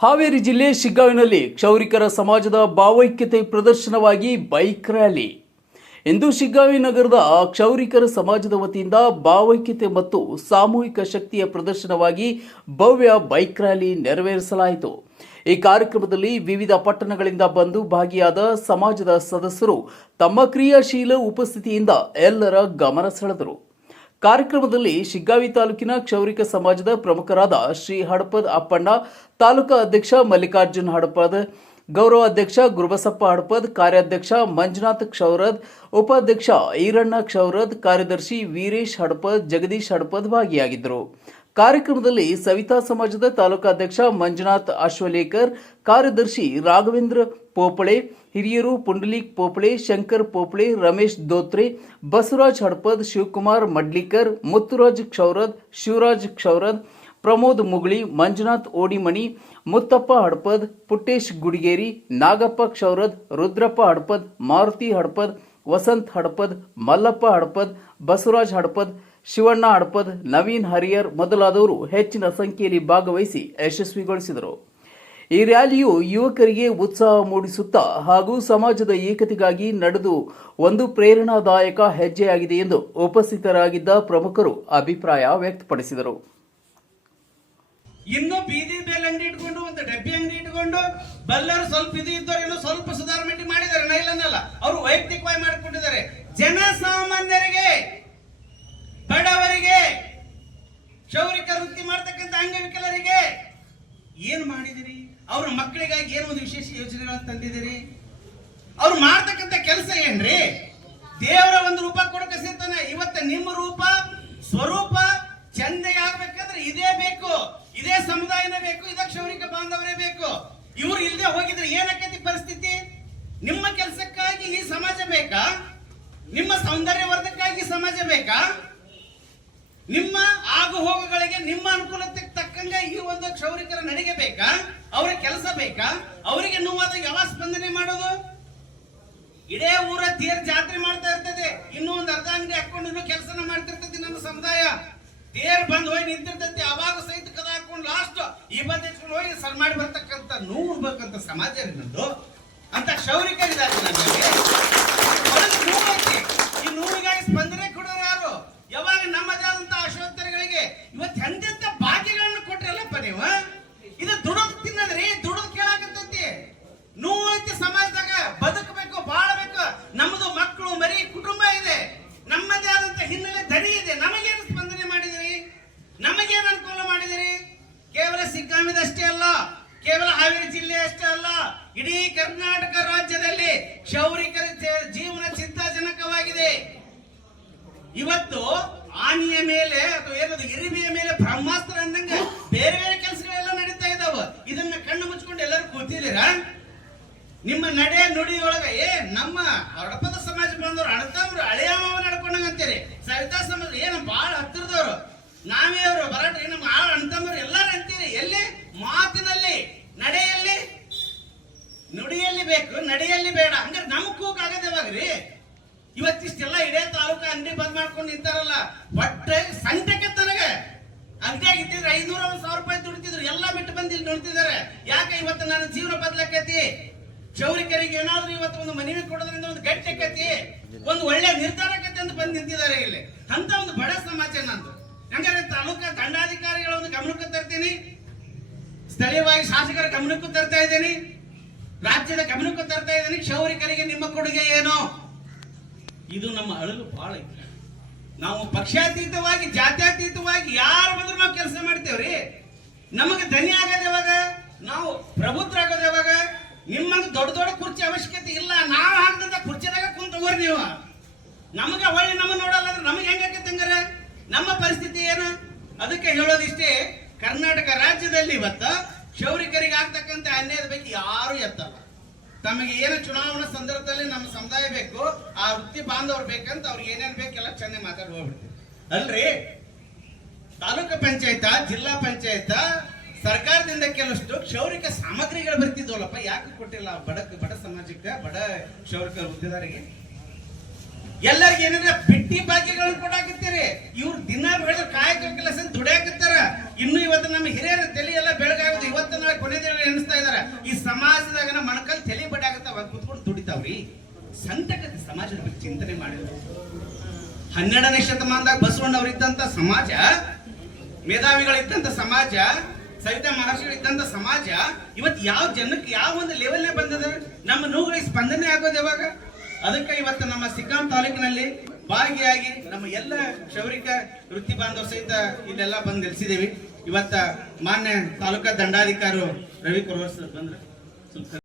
ಹಾವೇರಿ ಜಿಲ್ಲೆ ಶಿಗ್ಗಾವಿನಲ್ಲಿ ಕ್ಷೌರಿಕರ ಸಮಾಜದ ಭಾವೈಕ್ಯತೆ ಪ್ರದರ್ಶನವಾಗಿ ಬೈಕ್ ರ್ಯಾಲಿ. ಇಂದು ಶಿಗ್ಗಾವಿ ನಗರದ ಕ್ಷೌರಿಕರ ಸಮಾಜದ ವತಿಯಿಂದ ಭಾವೈಕ್ಯತೆ ಮತ್ತು ಸಾಮೂಹಿಕ ಶಕ್ತಿಯ ಪ್ರದರ್ಶನವಾಗಿ ಭವ್ಯ ಬೈಕ್ ರ್ಯಾಲಿ ನೆರವೇರಿಸಲಾಯಿತು. ಈ ಕಾರ್ಯಕ್ರಮದಲ್ಲಿ ವಿವಿಧ ಪಟ್ಟಣಗಳಿಂದ ಬಂದು ಭಾಗಿಯಾದ ಸಮಾಜದ ಸದಸ್ಯರು ತಮ್ಮ ಕ್ರಿಯಾಶೀಲ ಉಪಸ್ಥಿತಿಯಿಂದ ಎಲ್ಲರ ಗಮನ ಸೆಳೆದರು. ಕಾರ್ಯಕ್ರಮದಲ್ಲಿ ಶಿಗ್ಗಾವಿ ತಾಲೂಕಿನ ಕ್ಷೌರಿಕ ಸಮಾಜದ ಪ್ರಮುಖರಾದ ಶ್ರೀ ಹಡಪದ್ ಅಪ್ಪಣ್ಣ, ತಾಲೂಕಾ ಅಧ್ಯಕ್ಷ ಮಲ್ಲಿಕಾರ್ಜುನ್ ಹಡಪದ್, ಗೌರವ ಅಧ್ಯಕ್ಷ ಗುರುಬಸಪ್ಪ ಹಡಪದ್, ಕಾರ್ಯಾಧ್ಯಕ್ಷ ಮಂಜುನಾಥ್ ಕ್ಷೌರದ್, ಉಪಾಧ್ಯಕ್ಷ ಈರಣ್ಣ ಕ್ಷೌರದ್, ಕಾರ್ಯದರ್ಶಿ ವೀರೇಶ್ ಹಡಪದ್, ಜಗದೀಶ್ ಹಡಪದ್ ಭಾಗಿಯಾಗಿದ್ದರು. ಕಾರ್ಯಕ್ರಮದಲ್ಲಿ ಸವಿತಾ ಸಮಾಜದ ತಾಲೂಕಾಧ್ಯಕ್ಷ ಮಂಜುನಾಥ್ ಅಶ್ವಲೇಕರ್, ಕಾರ್ಯದರ್ಶಿ ರಾಘವೇಂದ್ರ ಪೋಪಳೆ, ಹಿರಿಯರು ಪುಂಡಲೀಕ್ ಪೋಪಳೆ, ಶಂಕರ್ ಪೋಪಳೆ, ರಮೇಶ್ ದೋತ್ರೆ, ಬಸವರಾಜ್ ಹಡಪದ್, ಶಿವಕುಮಾರ್ ಮಡ್ಲಿಕರ್, ಮುತ್ತುರಾಜ್ ಕ್ಷೌರದ್, ಶಿವರಾಜ್ ಕ್ಷೌರದ್, ಪ್ರಮೋದ್ ಮುಗಳಿ, ಮಂಜುನಾಥ್ ಓಡಿಮಣಿ, ಮುತ್ತಪ್ಪ ಹಡಪದ್, ಪುಟ್ಟೇಶ್ ಗುಡಿಗೇರಿ, ನಾಗಪ್ಪ ಕ್ಷೌರದ್, ರುದ್ರಪ್ಪ ಹಡಪದ್, ಮಾರುತಿ ಹಡಪದ್, ವಸಂತ್ ಹಡಪದ್, ಮಲ್ಲಪ್ಪ ಹಡಪದ್, ಬಸವರಾಜ್ ಹಡಪದ್, ಶಿವಣ್ಣ ಹಡಪದ್, ನವೀನ್ ಹರಿಯರ್ ಮೊದಲಾದವರು ಹೆಚ್ಚಿನ ಸಂಖ್ಯೆಯಲ್ಲಿ ಭಾಗವಹಿಸಿ ಯಶಸ್ವಿಗೊಳಿಸಿದರು. ಈ ರ್ಯಾಲಿಯು ಯುವಕರಿಗೆ ಉತ್ಸಾಹ ಮೂಡಿಸುತ್ತಾ ಹಾಗೂ ಸಮಾಜದ ಏಕತೆಗಾಗಿ ನಡೆದು ಒಂದು ಪ್ರೇರಣಾದಾಯಕ ಹೆಜ್ಜೆಯಾಗಿದೆ ಎಂದು ಉಪಸ್ಥಿತರಾಗಿದ್ದ ಪ್ರಮುಖರು ಅಭಿಪ್ರಾಯ ವ್ಯಕ್ತಪಡಿಸಿದರು. ಇನ್ನು ಬೀದಿ ಬೇಲ್ ಅಂಗಡಿ ಇಟ್ಕೊಂಡು ಒಂದು ಡಬ್ಬಿ ಅಂಗಡಿ ಇಟ್ಕೊಂಡು ಬಲ್ಲರು ಸ್ವಲ್ಪ ಇದು ಇದ್ದವರು ಸ್ವಲ್ಪ ಸುಧಾರಣೆ ಮಾಡಿದ್ದಾರೆ. ನೈಲನ್ನಲ್ಲ, ಅವರು ವೈಯಕ್ತಿಕವಾಗಿ ಮಾಡಿಕೊಂಡಿದ್ದಾರೆ. ಜನಸಾಮಾನ್ಯರಿಗೆ, ಬಡವರಿಗೆ, ಕ್ಷೌರಿಕ ವೃತ್ತಿ ಮಾಡ್ತಕ್ಕಂಥ ಅಂಗವಿಕಲರಿಗೆ ಏನ್ ಮಾಡಿದಿರಿ? ಅವ್ರ ಮಕ್ಕಳಿಗಾಗಿ ಏನು ಒಂದು ವಿಶೇಷ ಯೋಜನೆಗಳನ್ನು ತಂದಿದ್ದೀರಿ? ಅವ್ರು ಮಾಡ್ತಕ್ಕಂಥ ಕೆಲಸ ಏನ್ರಿ? ದೇವರ ಒಂದು ರೂಪ ಕೊಡಕ್ಕೆ ಸಿಗ್ತಾನೆ. ಇವತ್ತ ನಿಮ್ಮ ರೂಪ ಸ್ವರೂಪ ಚಂದಗೆ ಆಗ್ಬೇಕಂದ್ರೆ ಇದೇ ಬೇಕು, ಇದೇ ಸಮುದಾಯನೇ ಬೇಕು, ಇದೇ ಕ್ಷೌರಿಕ ಬಾಂಧವರೇ ಬೇಕು. ಇವ್ರು ಇಲ್ಲದೆ ಹೋಗಿದ್ರೆ ಏನಕ್ಕೈತಿ ಪರಿಸ್ಥಿತಿ? ನಿಮ್ಮ ಕೆಲಸಕ್ಕಾಗಿ ಈ ಸಮಾಜ ಬೇಕಾ? ನಿಮ್ಮ ಸೌಂದರ್ಯವರ್ಧಕ್ಕಾಗಿ ಸಮಾಜ ಬೇಕಾ? ನಿಮ್ಮ ಆಗು ಹೋಗುಗಳಿಗೆ ನಿಮ್ಮ ಅನುಕೂಲತೆ ತಕ್ಕಂಗೆ ಈ ಒಂದು ಕ್ಷೌರಿಕರ ನಡಿಗೆ ಬೇಕಾ? ಅವರ ಕೆಲಸ ಬೇಕಾ? ಅವರಿಗೆ ನೋವಾದ ಯಾವ ಸ್ಪಂದನೆ ಮಾಡೋದು? ಇಡೇ ಊರ ತೀರ್ ಜಾತ್ರೆ ಮಾಡ್ತಾ ಇರ್ತದೆ, ಇನ್ನೂ ಒಂದು ಅರ್ಧ ಅಂಗಡಿ ಹಾಕೊಂಡು ಕೆಲಸನ ಮಾಡ್ತಿರ್ತದೆ ನಮ್ಮ ಸಮುದಾಯ. ತೇರ್ ಬಂದ್ ಹೋಗಿ ನಿಂತಿರ್ತೈತಿ, ಅವಾಗ ಸಹಿತ ಕದ ಹಾಕೊಂಡು ಲಾಸ್ಟ್ ಈ ಬಂದ್ ಇಟ್ಕೊಂಡು ಹೋಗಿ ಸರ್ ಮಾಡಿ ಬರ್ತಕ್ಕಂಥ ನೋವು ಬೇಕಂತ ಸಮಾಜ ನಮ್ದು. ಅಂತ ಕ್ಷೌರಿಕರಿದ್ದಾರೆ ನಮಗೆ. ಈ ನೋವಿಗಾಗಿ ಸ್ಪಂದನೆ ಕೊಡೋರು ಯಾರು? ಯಾವಾಗ ನಮ್ಮದೇ ಆದಂತ ಆಶೋತ್ತರಗಳಿಗೆ ಇವತ್ತು ಎಂತೆಂತ ಭಾಗ್ಯಗಳನ್ನು ಕೊಟ್ರಲ್ಲಪ್ಪ ನೀವು. ಇದು ದುಡದ್ ತಿನ್ನದ್ರಿ, ದುಡದ್ ಕೇಳಾಕತ್ತೈತಿ. ನೋವು ಐತಿ ಸಮಾಜದಾಗ, ಬದುಕಬೇಕು, ಬಾಳಬೇಕು. ನಮ್ಮದು ಮಕ್ಕಳು ಮರಿ ಕುಟುಂಬ ಇದೆ, ನಮ್ಮದೇ ಆದಂತ ಹಿನ್ನೆಲೆ ದನಿ ಇದೆ. ನಮಗೇನು ಸ್ಪಂದನೆ ಮಾಡಿದಿರಿ? ನಮಗೇನು ಅನುಕೂಲ ಮಾಡಿದಿರಿ? ಕೇವಲ ಸಿಗ್ಗಾಮಿದಷ್ಟೇ ಅಲ್ಲ, ಕೇವಲ ಹಾವೇರಿ ಜಿಲ್ಲೆ ಅಷ್ಟೇ ಅಲ್ಲ, ಇಡೀ ಕರ್ನಾಟಕ ರಾಜ್ಯದಲ್ಲಿ ಕ್ಷೌರಿಕರ ಜೀವನ ಚಿಂತಾಜನಕವಾಗಿದೆ. ಇವತ್ತು ಆನೆಯ ಮೇಲೆ ಅಥವಾ ಏನದು ಇರಿಬಿಯ ಮೇಲೆ ಬ್ರಹ್ಮಾಸ್ತ್ರ ಅಂದಂಗ ಬೇರೆ ಬೇರೆ ಕೆಲಸಗಳೆಲ್ಲ ನಡೀತಾ ಇದಾವ. ಇದನ್ನ ಕಣ್ಣು ಮುಚ್ಕೊಂಡು ಎಲ್ಲರೂ ಕೂತಿದ್ದೀರಾ? ನಿಮ್ಮ ನಡೆ ನುಡಿಯೊಳಗ ನಮ್ಮ ಹಡಪದ ಸಮಾಜ ಬಂದವರು ಅಣತಂಬ್ರು ಹಳೆಯ ಮಾವ ನಡ್ಕೊಂಡಂಗ ಅಂತೀರಿ. ಸವಿತಾ ಸಮಾಜ ಏನು ಬಹಳ ಹತ್ತಿರದವರು, ನಾವೇ ಅವರು ಬರಾಟ್ರಿ ನಮ್ಮ ಅಣತಂಬ್ರು ಎಲ್ಲಾರು ಅಂತೀರಿ. ಎಲ್ಲಿ? ಮಾತಿನಲ್ಲಿ, ನಡೆಯಲ್ಲಿ. ನುಡಿಯಲ್ಲಿ ಬೇಕು, ನಡೆಯಲ್ಲಿ ಬೇಡ. ಹಂಗಾರೆ ನಮಗ್ ಕೂಕ್ ಆಗದೇವಾಗ್ರಿ. ಇವತ್ತಿಷ್ಟೆಲ್ಲ ಇಡೇ ತಾಲೂಕು ಅಂಗಡಿ ಬಂದ್ ಮಾಡ್ಕೊಂಡು ನಿಂತಾರಲ್ಲ, ಒಟ್ಟೆ ಸಂಖ್ಯೆ ತನಗೆ ಅಂಗಡಿ ಆಗಿದ್ದಿದ್ರೆ 500-1000 ರೂಪಾಯಿ ದುಡಿತಿದ್ರು, ಎಲ್ಲ ಬಿಟ್ಟು ಬಂದು ಇಲ್ಲಿ ನುಡ್ತಿದ್ದಾರೆ. ಯಾಕೆ? ಇವತ್ತು ನನ್ನ ಜೀವನ ಬದಲಾಕೈತಿ. ಕ್ಷೌರಿಕರಿಗೆ ಏನಾದ್ರೂ ಇವತ್ತು ಒಂದು ಮನವಿ ಕೊಡೋದ್ರಿಂದ ಒಂದು ಗಟ್ಟಿ ಆಕತಿ, ಒಂದು ಒಳ್ಳೆ ನಿರ್ಧಾರಕತೆ ಅಂತ ಬಂದು ನಿಂತಿದ್ದಾರೆ ಇಲ್ಲಿ. ಅಂತ ಒಂದು ಬಡ ಸಮಾಜ ನಂದು. ಹಂಗಾರೆ ತಾಲೂಕಾ ದಂಡಾಧಿಕಾರಿಗಳ ಒಂದು ಗಮನಕ್ಕೂ ತರ್ತೀನಿ, ಸ್ಥಳೀಯವಾಗಿ ಶಾಸಕರ ಗಮನಕ್ಕೂ ತರ್ತಾ ಇದ್ದೀನಿ, ರಾಜ್ಯದ ಗಮನಕ್ಕೂ ತರ್ತಾ ಇದ್ದೀನಿ. ಕ್ಷೌರಿಕರಿಗೆ ನಿಮ್ಮ ಕೊಡುಗೆ ಏನು? ಇದು ನಮ್ಮ ಅಳಲು ಬಹಳ ಐತಿ. ನಾವು ಪಕ್ಷಾತೀತವಾಗಿ, ಜಾತ್ಯತೀತವಾಗಿ ಯಾರು ಬಂದ್ರು ನಾವು ಕೆಲಸ ಮಾಡ್ತೇವ್ರಿ. ನಮಗೆ ಧನಿ ಆಗೋದು ಯಾವಾಗ? ನಾವು ಪ್ರಬುದ್ಧರಾಗೋದು ಯಾವಾಗ? ನಿಮ್ಮಂಗ ದೊಡ್ಡ ದೊಡ್ಡ ಕುರ್ಚಿ ಅವಶ್ಯಕತೆ ಇಲ್ಲ. ನಾವು ಹಾಕಿದಂತ ಕುರ್ಚಿದಾಗ ಕುಂತಗೋರಿ ನೀವು. ನಮಗೆ ಒಳ್ಳೆ ನಮ್ಮ ನೋಡಲ್ಲ ಅಂದ್ರೆ ನಮಗೆ ಹೆಂಗಾಕೈತೆ ಹಂಗಾರೆ? ನಮ್ಮ ಪರಿಸ್ಥಿತಿ ಏನು? ಅದಕ್ಕೆ ಹೇಳೋದಿಷ್ಟೇ, ಕರ್ನಾಟಕ ರಾಜ್ಯದಲ್ಲಿ ಇವತ್ತ ಕ್ಷೌರಿಕರಿಗೆ ಆಗ್ತಕ್ಕಂಥ ಅನ್ಯಾಯದ ಬಗ್ಗೆ ಯಾರು ಎತ್ತಲ್ಲ. ತಮಗೆ ಏನು ಚುನಾವಣಾ ಸಂದರ್ಭದಲ್ಲಿ ನಮ್ಮ ಸಮುದಾಯ ಬೇಕು, ಆ ವೃತ್ತಿ ಬಾಂಧವರು ಬೇಕಂತ ಅವ್ರಿಗೆ ಏನೇನು ಬೇಕೆಲ್ಲ ಚೆನ್ನಾಗಿ ಮಾತಾಡಿ ಹೋಗ್ಬಿಡ್ತೀವಿ ಅಲ್ರಿ. ತಾಲೂಕು ಪಂಚಾಯತ, ಜಿಲ್ಲಾ ಪಂಚಾಯತ, ಸರ್ಕಾರದಿಂದ ಕೆಲವಷ್ಟು ಕ್ಷೌರಿಕ ಸಾಮಗ್ರಿಗಳು ಬರ್ತಿದ್ವಲ್ಲಪ್ಪ, ಯಾಕೆ ಕೊಟ್ಟಿಲ್ಲ ಬಡ ಸಮಾಜಕ್ಕೆ, ಬಡ ಕ್ಷೌರಿಕ ವೃತ್ತಿದಾರಿಗೆ? ಎಲ್ಲರಿಗೆ ಏನಾದ್ರೆ ಬಿಟ್ಟಿ ಭಾಗ್ಯಗಳನ್ನು ಕೊಡಾಕತ್ತೀರಿ. ಇವ್ರು ದಿನ ಬೆಳೆದ್ರೆ ಕಾಯಕ ಕೆಲಸ ದುಡಿಯಾಕತ್ತಾರ. ಇನ್ನು ಇವತ್ತು ನಮ್ಮ ಹಿರಿಯರ ತಲೆ ಎಲ್ಲ ಬೆಳಗಾಗೋದು. ಇವತ್ತು ನಾಳೆ ಕೊನೆ ಪ್ರತಿನಿಧಿಗಳು ಎಣಿಸ್ತಾ ಇದಾರ ಈ ಸಮಾಜದಾಗ ನಮ್ಮ ಮಣಕಲ್ ತಲೆ ಬಡ್ಡಿ ಆಗತ್ತಾವ ಕುತ್ಕೊಂಡು ದುಡಿತಾವ್ರಿ. ಸಂಕಟತೆ ಸಮಾಜದ ಬಗ್ಗೆ ಚಿಂತನೆ ಮಾಡಿದ್ರು. 12ನೇ ಶತಮಾನದಾಗ ಬಸವಣ್ಣವರಿದ್ದಂತ ಸಮಾಜ, ಮೇಧಾವಿಗಳಿದ್ದಂತ ಸಮಾಜ, ಸವಿತಾ ಮಹರ್ಷಿಗಳಿದ್ದಂತ ಸಮಾಜ ಇವತ್ತು ಯಾವ ಜನಕ್ಕೆ ಯಾವ ಒಂದು ಲೆವೆಲ್ ಬಂದದ, ನಮ್ಮ ನೋವುಗಳಿಗೆ ಸ್ಪಂದನೆ ಆಗೋದು ಯಾವಾಗ? ಅದಕ್ಕೆ ಇವತ್ತು ನಮ್ಮ ಸಿಕ್ಕಾಂ ತಾಲೂಕಿನಲ್ಲಿ ಭಾಗಿಯಾಗಿ ನಮ್ಮ ಎಲ್ಲ ಕ್ಷೌರಿಕ ವೃತ್ತಿ ಬಾಂಧವ ಸಹಿತ ಇಲ್ಲೆಲ್ಲ ಬಂದು ನೆಲೆಸಿದ್ದೇವೆ. ಇವತ್ತ ಮಾನ್ಯ ತಾಲೂಕಾ ದಂಡಾಧಿಕಾರಿ ರವಿ ಕೊರವರ್ ಸರ್ ಬಂದ್ರೆ ಸ್ವಲ್ಪ